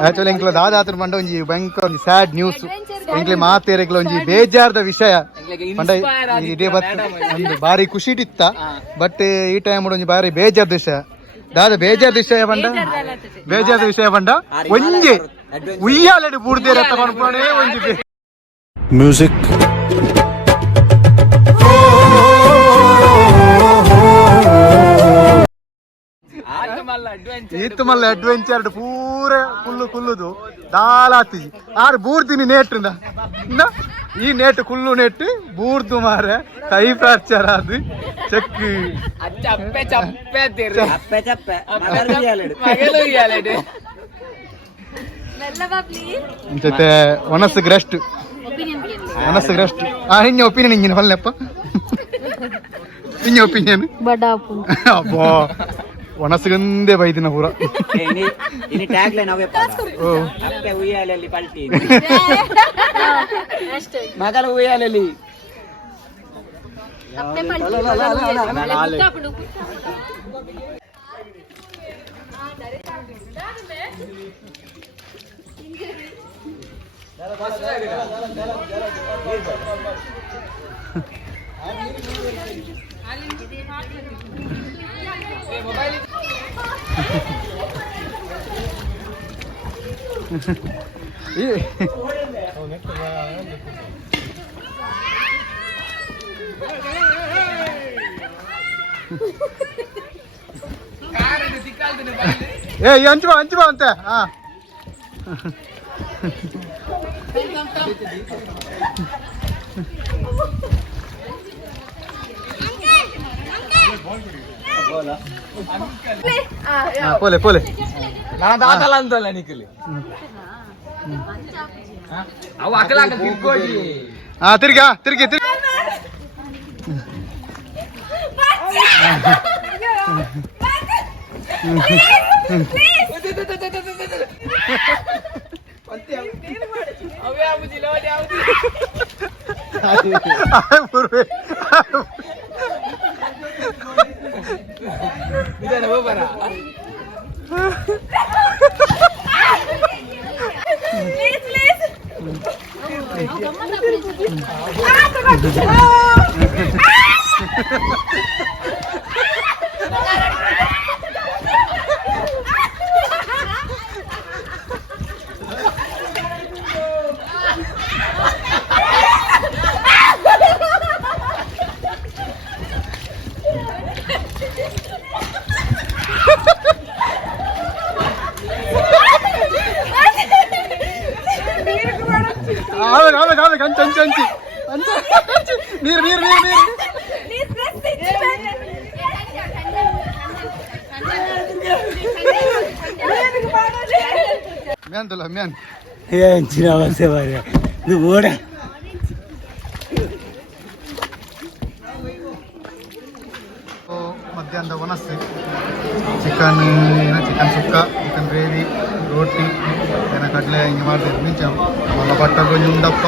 Actually ಎಂಕ್ಲ ದಾದಾತ್ರ ಪಂಡ ಒಂಜಿ ಭಯಂಕರ ಒಂಜಿ ಸ್ಯಾಡ್ ನ್ಯೂಸ್ ಎಂಕ್ಲೆ ಮಾತೇರೆಗ್ಲ ಒಂಜಿ ಬೇಜಾರ್ದ ವಿಷಯ ಪಂಡ ಇದೇ ಒಂದು ಬಾರಿ ಖುಷಿ ಇತ್ತ ಬಟ್ ಈ ಟೈಮ್ ಒಂಜಿ ಬಾರಿ ಬೇಜಾರ್ದ ವಿಷಯ ದಾದ ಬೇಜಾರ್ದ ವಿಷಯ ಪಂಡ ಒಂಜಿ ಉಯ್ಯಾಲೆಡ್ ಬೂಡ್ದೇರ ಪನ್ಪಣೆ ಒಂಜಿ ಮ್ಯೂಸಿಕ್ ಇತ್ತು ಮಲ್ಲ ಅಡ್ವೆಂಚರ್ ಪೂರ ಕುಲ್ಲುದು ದಾಲಾತಿ ಆರು ಬೂರ್ದಿನಿ ನೇಟ್ರಿಂದ ಈ ನೇಟ್ ಕುಲ್ಲು ನೆಟ್ ಬೂರ್ದು ಮಾರ ಕೈ ಫ್ರಾಕ್ಚರ್ ಅದು ಚೆಕ್ ಜೊತೆ ಒನಸ್ಸಿಗೆ ರೆಸ್ಟ್ ಹಿಂಗೆ ಒಪಿನಿಯನ್ ಹಿಂಗಿನ ಹೊಲ್ಲಪ್ಪ ಹಿಂಗೆ ಒಪಿನಿಯನ್ ಅಬ್ಬಾ ಒಣಸಗಂದೇ ಬೈದಿನ ಪೂರ ಮಗಳ ಉಯ್ಯಾಲಲ್ಲಿ ಹಂಚುವ ಅಂತ ಪೋಲೆ ಪೋಲೆ ನಾನು ದಾದಲ್ಲ ಅಂತಲ್ಲ ನಿಕ್ಕಲಿ ಅವು ಅಕಲಾಕ ತಿರ್ಗೋಡಿ ತಿರ್ಗಿ ತಿರ್ಗಿ ತಿರ್ಗಿ ನೀರು ನೀರು ನೀರು ನೀರು ಮ್ಯಾನ್ ಮ್ಯಾನ್ ಓಡ ಮಧ್ಯಾಹ್ನದ ಒನಸ್ಸು ಚಿಕನ್ ಸುಕ್ಕ ಚಿಕನ್ ಗ್ರೇವಿ ರೋಟಿ ಏನ ಕಡಲೆ ಹಿಂಗೆ ಮಾಡ್ತಿದ್ದು ಮಿಂಚ ಮಲ್ಲ ಬಟ್ಟ ಗೊಂಜಿ ಉಂಡಪ್ಪ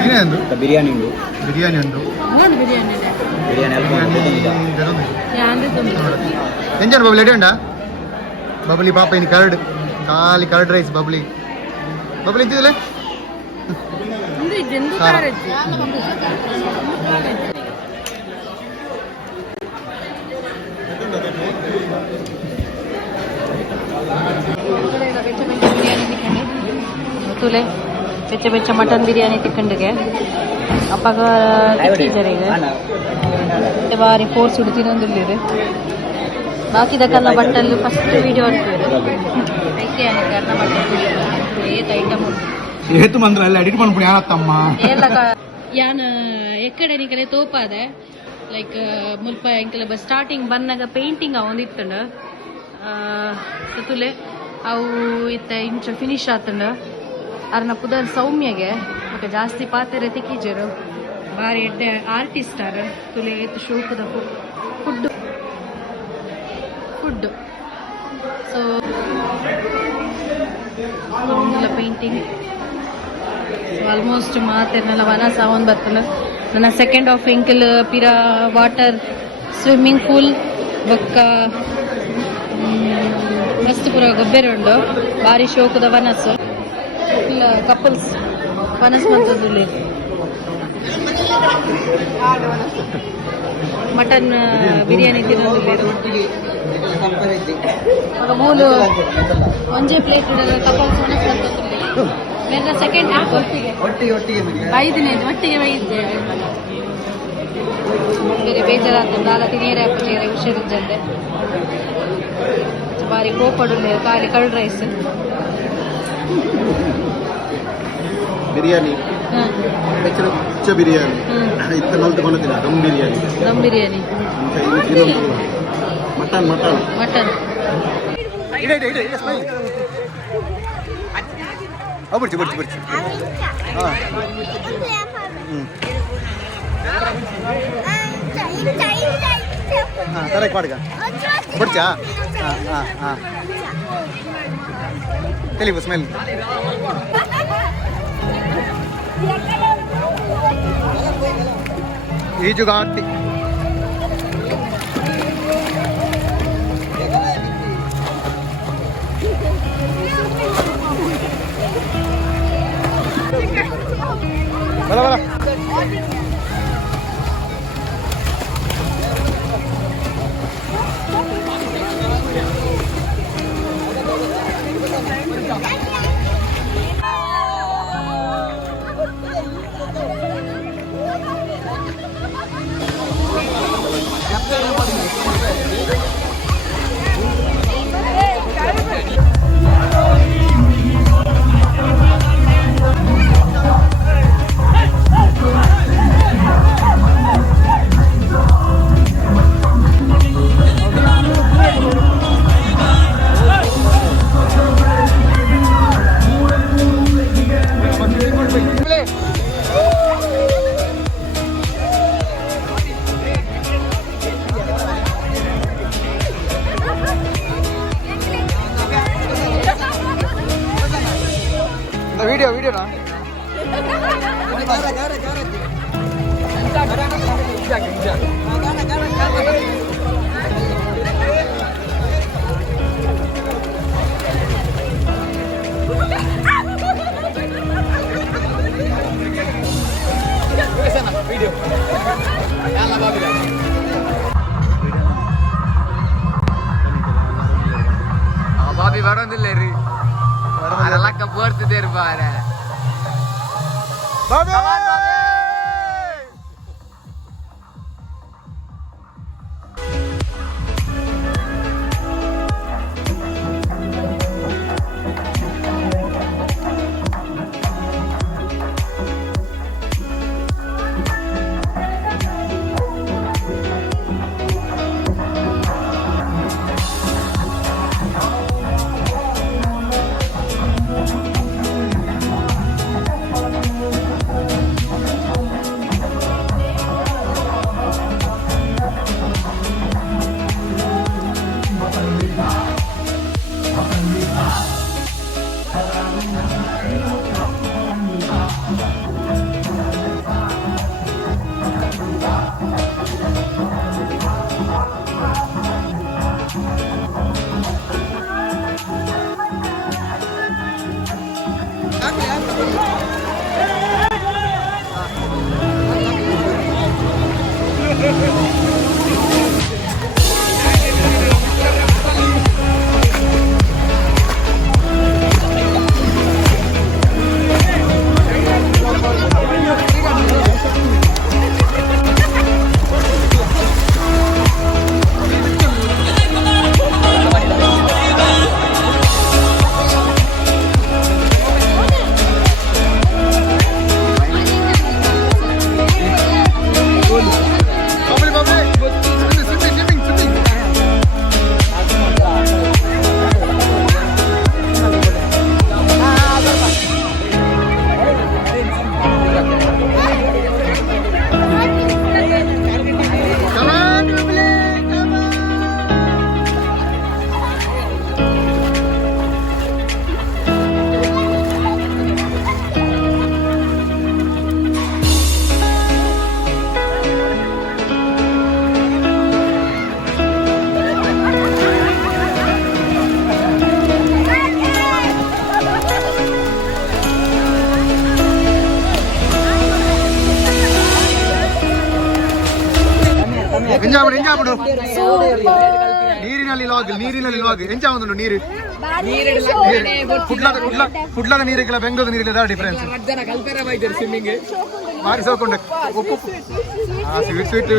ಏನೇನು ಬಿರಿಯಾನಿ ಉಂಡು ಎಂಜಾನ್ ಬಬ್ಲಿ ಎಡೆ ಉಂಡ ಬಬ್ಲಿ ಪಾಪ ಇನ್ನು ಖಾಲಿ ಕರ್ಡ್ ರೈಸ್ ಬಬ್ಲಿ ಇದ್ದಿದ್ದಲೆ ತುಲೆ ಬೆಚ್ಚ ಮಟನ್ ಬಿರಿಯಾನಿ ತಿಕ್ಕಂಡಿಗೆ ಅಪ್ಪಗ ಬಾರಿ ಫೋರ್ಸ್ ಹಿಡ್ತಿನೊಂದಿಲ್ಲಿದೆ ಬಾಕಿದ ಕಲ್ಲ ಬಟ್ಟಲ್ಲಿ ಫಸ್ಟ್ ವಿಡಿಯೋ ಆಗ್ತದೆ ಐಟಮ್ ಏತು ಮಂದ್ರ ಎಲ್ಲ ಎಡಿಟ್ ಮಾಡ್ಬಿಡಿ ಯಾನತ್ತಮ್ಮ ಯಾನ್ ಎಕ್ಕಡೆ ನಿಕಲೆ ತೋಪಾದ ಲೈಕ್ ಮುಲ್ಪ ಎಂಕಲ ಸ್ಟಾರ್ಟಿಂಗ್ ಬಂದಾಗ ಪೇಂಟಿಂಗ್ ಒಂದಿತ್ತಂಡ ತುಲೆ ಅವು ಇತ್ತ ಇಂಚ ಫಿನಿಶ್ ಆತಂಡ ಅರ್ನ ಪುದರ್ ಸೌಮ್ಯಗೆ ಮತ್ತೆ ಜಾಸ್ತಿ ಪಾತ್ರೆ ತಿಕ್ಕಿಜರು ಬಾರಿ ಎಡ್ಡೆ ಆರ್ಟಿಸ್ಟ್ ಆರ್ ತುಲೆ ಎತ್ತು ಶೋಕದ ಫುಡ್ ಸೊ ಪೇಂಟಿಂಗ್ ಆಲ್ಮೋಸ್ಟ್ ಮಾತೆಲ್ಲ ವನ ಸಾವನ್ ಬರ್ತಲ್ಲ ನನ್ನ ಸೆಕೆಂಡ್ ಆಫ್ ಎಂಕಲ್ ಪಿರ ವಾಟರ್ ಸ್ವಿಮ್ಮಿಂಗ್ ಪೂಲ್ ಬೊಕ್ಕ ಮಸ್ತ್ ಪೂರ ಗೊಬ್ಬರ ಉಂಡು ಬಾರಿ ಶೋಕದ ವನಸ್ ಇಲ್ಲ ಕಪಲ್ಸ್ ವನಸ್ ಮಂತದಲ್ಲಿ ಮಟನ್ ಬಿರಿಯಾನಿ ತಿನ್ನೋದಿಲ್ಲ ಮೂಲು ಒಂಜೇ ಪ್ಲೇಟ್ ಕಪಲ್ಸ್ ವನಸ್ ಮಂತದಲ್ಲಿ ಸೆಕೆಂಡ್ ಹಾಫ್ ಒಟ್ಟಿಗೆ ಒಟ್ಟಿಗೆ ಬೈದಿದ್ದೇವೆ ಬೇರೆ ಬೇಜಾರಾದ ನಾಲ ತಿನಿಯರೆ ಹಾಕಿದ್ರೆ ಹುಷಾರಿದ್ದಂತೆ ಬಾರಿ ಕೋಪಡುಂಡೆ ಖಾಲಿ ಕರ್ಡ್ ರೈಸ್ ಬಿರಿಯಾನಿ ಬಿರಿಯಾನಿ ಇತ್ತ ಮಲ್ತು ಕೊನದಿಲ್ಲ ದಮ್ ಬಿರಿಯಾನಿ ಮಟನ್ ಬರ್ಚಿ ಕರೆಕ್ಟ್ ಪಾಡ್ಗ ಬರ್ಚಾ తెలియదు స్మెల్ ఈజుగాటి బల బల వీడియోనా వీడియో ಬಾಬಿ ಬರೋದಿಲ್ಲ ರೀ ಅದೆಲ್ಲ ಬೋರ್ತಿದ್ದೇರಿ ಬಾರೆ ಬಾಬಿ ಎಂಜಾಯ್ ಮಾಡು ನೀರಿನಲ್ಲಿ ಲಾಗ್ ಎಂಜಾಯ್ ಒಂದು ನೀರು ಕುಡ್ಲದ ನೀರಿಗೆಲ್ಲ ಬೆಂಗಳೂರು ನೀರಿಗೆಲ್ಲ ಡಿಫರೆನ್ಸ್ ಸ್ವಿಮ್ಮಿಂಗ್ ಮಾರಿ ಸೋಕೊಂಡ ಉಪ್ಪು ಸ್ವೀಟ್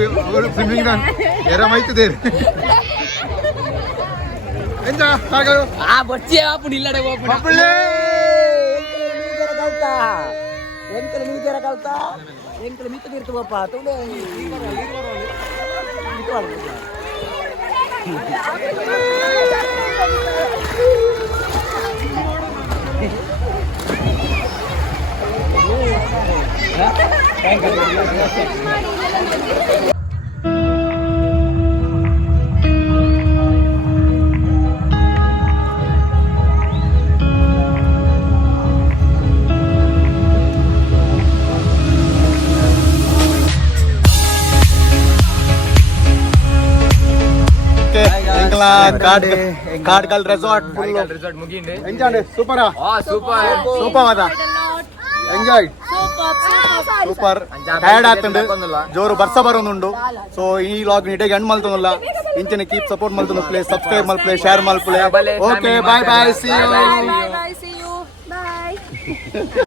ಸ್ವಿಮ್ಮಿಂಗ್ ಎರ ಮೈತದೆ ಎಂಜಾಯ್ ಬಚ್ಚಿ ಆಪುಡು ಇಲ್ಲಡೆ ಎಂಕಲ್ ನೀರ ಕಲ್ತಾ ಎಂಕಲ್ ಮಿತ್ತ ಇರ್ತವಪ್ಪ ತುಳೆ ಕಾಡ್ಕಲ್ ರೆಸಾರ್ಟ್ ರಿಸಾರ್ಟ್ ಮುಗಿಂಡೆ ಎಂಜಾಯ್ ಸೂಪರಾ ಸೂಪರ್ ಸೂಪರ್ ಅದ ಎಂಜಾಯ್ ಸೂಪರ್ ಟಯರ್ಡ್ ಆಗ್ತಂಡು ಜೋರು ಬರ್ಸ ಬರೋದುಂಡು ಸೊ ಈ ಲಾಗ್ ನೀಟಾಗಿ ಎಂಡ್ ಮಲ್ತನಲ್ಲ ಇಂಚನೆ ಕೀಪ್ ಸಪೋರ್ಟ್ ಮಲ್ತನ ಪ್ಲೇ ಸಬ್ಸ್ಕ್ರೈಬ್ ಮಲ್ಪ್ಲೆ ಶೇರ್ ಮಲ್ಪ್ಲೆ okay bye bye see you Bye.